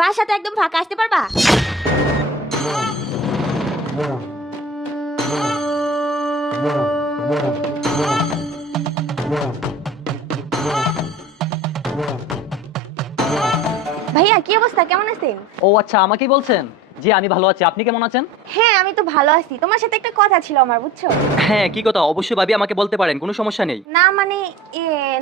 বাসাতে একদম ফাঁকা, আসতে পারবা? ভাইয়া কি অবস্থা, কেমন আছেন? ও আচ্ছা, আমাকেই বলছেন? জি আমি ভালো আছি, আপনি কেমন আছেন? হ্যাঁ আমি তো ভালো আছি, তোমার সাথে একটা কথা ছিল আমার, বুঝছো? হ্যাঁ কি কথা, অবশ্যই ভাবি আমাকে বলতে পারেন, কোনো সমস্যা নেই। না মানে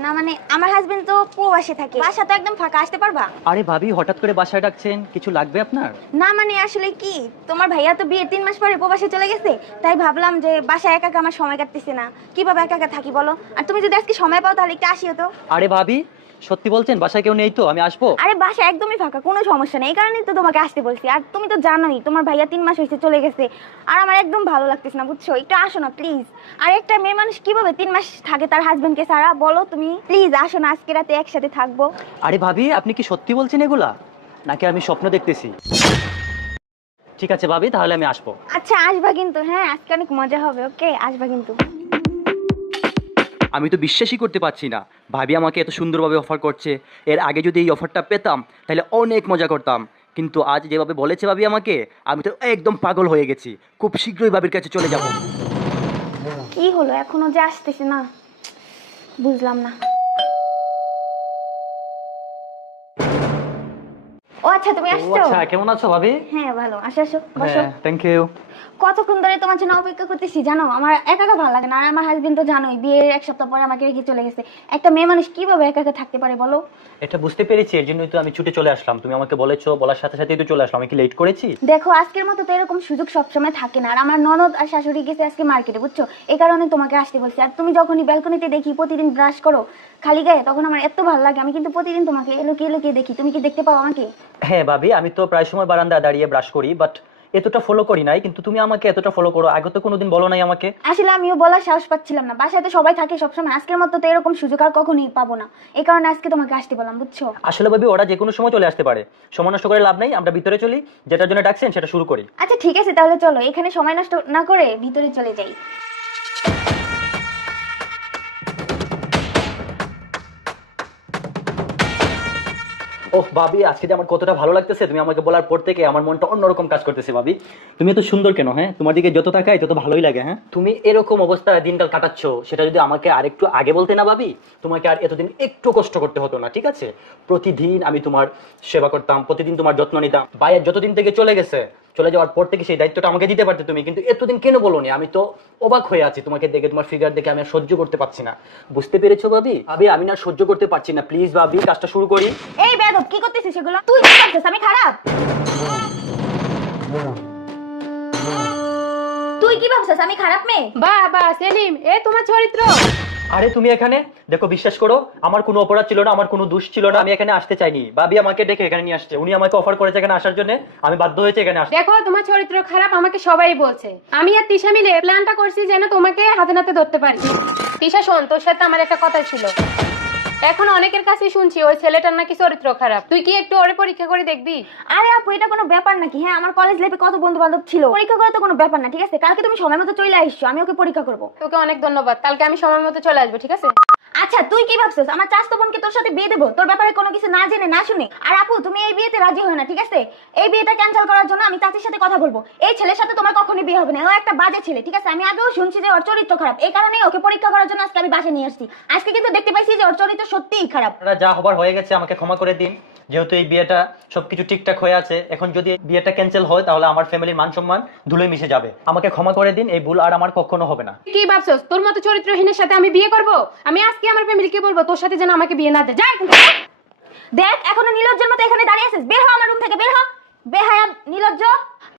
না মানে আমার হাজবেন্ড তো প্রবাসে থাকে, বাসা তো একদম ফাঁকা, আসতে পারবা? আরে ভাবি হঠাৎ করে বাসায় ডাকছেন, কিছু লাগবে আপনার? না মানে আসলে কি, তোমার ভাইয়া তো বিয়ের 3 মাস পরে প্রবাসে চলে গেছে, তাই ভাবলাম যে বাসায় একা একা আমার সময় কাটতেছে না, কিভাবে একা একা থাকি বলো? আর তুমি যদি আজকে সময় পাও তাহলে একটু আসিও তো। আরে ভাবি সত্যি বলছেন, বাসায় কেউ নেই তো? আমি আসবো। আরে বাসা একদমই ফাঁকা, কোনো সমস্যা নেই, এই কারণেই তো তোমাকে আসতে বলছি। আর তুমি তো জানোই তোমার ভাইয়া 3 মাস হয়েছে চলে গেছে, আর আমার একদম ভালো লাগতেছে না, বুঝছো? একটু আসো না প্লিজ। আর একটা মেয়ে মানুষ কিভাবে 3 মাস থাকে তার হাজবেন্ডকে ছাড়া, বলো তুমি? প্লিজ আসো না, আজকে রাতে একসাথে থাকবো। আরে ভাবি আপনি কি সত্যি বলছেন এগুলা, নাকি আমি স্বপ্ন দেখতেছি? ঠিক আছে ভাবি, তাহলে আমি আসবো। আচ্ছা আসবা কিন্তু, হ্যাঁ আজকে অনেক মজা হবে, ওকে? আসবা কিন্তু। আমি তো বিশ্বাসই করতে পারছি না, ভাবি আমাকে এত সুন্দরভাবে অফার করছে। এর আগে যদি এই অফারটা পেতাম তাহলে অনেক মজা করতাম, কিন্তু আজ যেভাবে বলেছে ভাবি আমাকে, আমি তো একদম পাগল হয়ে গেছি। খুব শীঘ্রই ভাবির কাছে চলে যাব। কি হলো এখনো যে আসতেছে না, বুঝলাম না। ও আচ্ছা তুমি ও আসছো? আচ্ছা, কেমন আছো ভাবি? হ্যাঁ ভালো, আসো আসো বসো। হ্যাঁ থ্যাংক ইউ। কতক্ষণ ধরে তোমার জন্য অপেক্ষা করতেছি জানো, আমার একা একা ভালো লাগে না। আর আমার হাজবেন্ড তো জানোই বিয়ের 1 সপ্তাহ পরে আমাকে রেখে চলে গেছে। একটা মেয়ে মানুষ কিভাবে একা একা থাকতে পারে বলো? এটা বুঝতে পেরেছি, এর জন্যই তো আমি ছুটে চলে আসলাম। তুমি আমাকে বলেছো, বলার সাথে সাথেই তো চলে আসলাম। আমি কি লেট করেছি? দেখো আজকের মতো তো এরকম সুযোগ সবসময় থাকে না, আর আমার ননদ আর শাশুড়ি গেছে আজকে মার্কেটে, বুঝছো? এই কারণে তোমাকে আসতে বলছি। আর তুমি যখনই ব্যালকনিতে দেখি প্রতিদিন ব্রাশ করো খালি গায়ে, তখন আমার এত ভালো লাগে। আমি কিন্তু প্রতিদিন তোমাকে লুকিয়ে লুকিয়ে দেখি, তুমি কি দেখতে পাও আমাকে? হ্যাঁ ভাবি, আমি তো প্রায় সময় বারান্দায় দাঁড়িয়ে ব্রাশ করি, বাট এতটা ফলো করি নাই। কিন্তু তুমি আমাকে এতটা ফলো করো, আগে তো কোনোদিন বলো নাই আমাকে। আসলে আমিও বলার সাহস পাচ্ছিলাম না, বাসায় তো সবাই থাকে সবসময়, আজকের মতো তো এরকম সুযোগ আর কখনোই পাবো না, এই কারণে আজকে তোমাকে আসতে বললাম, বুঝছো? আসলে ভাবি ওরা যে কোনো সময় চলে আসতে পারে, সময় নষ্ট করে লাভ নাই। আমরা ভিতরে চলি, যেটার জন্য ডাকছেন সেটা শুরু করি। আচ্ছা ঠিক আছে তাহলে চলো, এখানে সময় নষ্ট না করে ভিতরে চলে যাই। ওহ ভাবি, আজকে যে আমার কতটা ভালো লাগতেছে, তুমি আমাকে বলার পর থেকে আমার মনটা অন্যরকম কাজ করতেছে। ভাবি তুমি এত সুন্দর কেন? হ্যাঁ, তোমার দিকে যত তাকাই তত ভালোই লাগে। হ্যাঁ, তুমি এরকম অবস্থায় দিনকাল কাটাচ্ছ, সেটা যদি আমাকে আরেকটু আগে বলতে না ভাবি, তোমাকে আর এতদিন একটু কষ্ট করতে হতো না। ঠিক আছে, প্রতিদিন আমি তোমার সেবা করতাম, প্রতিদিন তোমার যত্ন নিতাম। ভাইয়ের যতদিন থেকে চলে গেছে, চলে যাওয়ার পর থেকে সেই দায়িত্বটা আমাকে দিতে পারতে তুমি, কিন্তু এতদিন কেন বলোনি? আমি তো অবাক হয়ে আছি তোমাকে দেখে, তোমার ফিগার দেখে আমি আর সহ্য করতে পারছি না। বুঝতে পেরেছো ভাবি? ভাবি আমি না সহ্য করতে পারছি না, প্লিজ ভাবি কাজটা শুরু করি। এই বেয়াদব কি করতেছিস সেগুলো? তুই কি করছিস? আমি খারাপ? তুই কি ভাবছিস আমি খারাপ মেয়ে? বাবা সেলিম, এ তোমার চরিত্র। আরে তুমি এখানে দেখো, বিশ্বাস করো আমার কোনো অপরাধ ছিল না, আমার কোনো দোষ ছিল না। আমি এখানে আসতে চাইনি, ভাবি আমাকে ডেকে এখানে নিয়ে আসছে। উনি আমাকে অফার করেছে এখানে আসার জন্য, আমি বাধ্য হয়েছে এখানে আসতে। দেখো তোমার চরিত্র খারাপ, আমাকে সবাই বলছে। আমি আর তিশা মিলে প্ল্যানটা করছি যেন তোমাকে হাতে নাতে ধরতে পারি। তিশা শোন, তোর সাথে আমার একটা কথা ছিল। এখন অনেকের কাছে শুনছি ওই ছেলেটার নাকি চরিত্র খারাপ। তুই কি একটু ওরে পরীক্ষা করে দেখবি? আরে আপু এটা কোনো ব্যাপার নাকি? হ্যাঁ আমার কলেজ লাইফে কত বন্ধু বান্ধব ছিল, পরীক্ষা করা তো কোনো ব্যাপার না। ঠিক আছে কালকে তুমি সময় মতো চলে আসছো, আমি ওকে পরীক্ষা করবো। তোকে অনেক ধন্যবাদ, কালকে আমি সময় মতো চলে আসবো, ঠিক আছে? আচ্ছা তুই কি ভাবছিস আমার চাচাতো বোনকে তোর সাথে বিয়ে দেবো তোর ব্যাপারে কোনো কিছু না জেনে না শুনে? আর আপু তুমি এই বিয়েতে রাজি হয় না, ঠিক আছে? এই বিয়েটা ক্যান্সেল করার জন্য আমি চাচির সাথে কথা বলবো। এই ছেলের সাথে তোমার কখনোই বিয়ে হবে না, ও একটা বাজে ছেলে। ঠিক আছে আমি আগেও শুনছি যে ওর চরিত্র খারাপ, এই কারণেই ওকে পরীক্ষা করার জন্য আজকে আমি বাসে নিয়ে আসছি। আজকে কিন্তু দেখতে পাইছি যে ওর চরিত্র সত্যিই খারাপ। আপনারা যা হবার হয়ে গেছে, আমাকে ক্ষমা করে দিন। যেহেতু এই বিয়েটা সবকিছু ঠিকঠাক হয়ে আছে, এখন যদি এই বিয়েটা ক্যান্সেল হয় তাহলে আমার ফ্যামিলির মান সম্মান ধুলোয় মিশে যাবে। আমাকে ক্ষমা করে দিন, এই ভুল আর আমার কখনো হবে না। কি ভাবছস তোর মতো চরিত্রহীনের সাথে আমি বিয়ে করব? আমি আজকে আমার ফ্যামিলিকে বলবো তোর সাথে যেন আমাকে বিয়ে না দেয়। যা এখান থেকে। দেখ এখনো নির্লজ্জের মতো এখানে দাঁড়িয়ে আছিস, বের হ আমার রুম থেকে, বের হ। বেহায়া নির্লজ্জ।